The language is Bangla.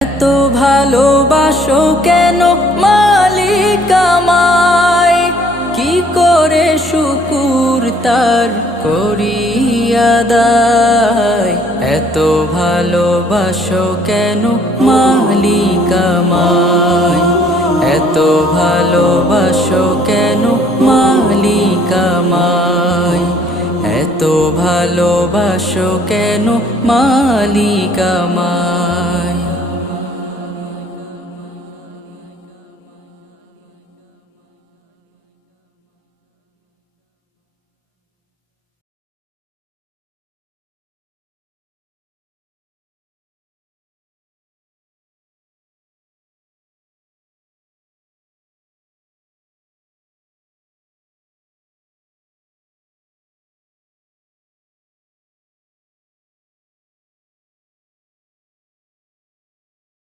এত ভালোবাসো কেন মালিক আমায়, কি করে শুকুর তার করি আদায়। এত ভালোবাসো কেন মালিক আমায়, এত ভালোবাসো কেন মালিক আমায়, এত ভালোবাসো কেন মালিক আমায়।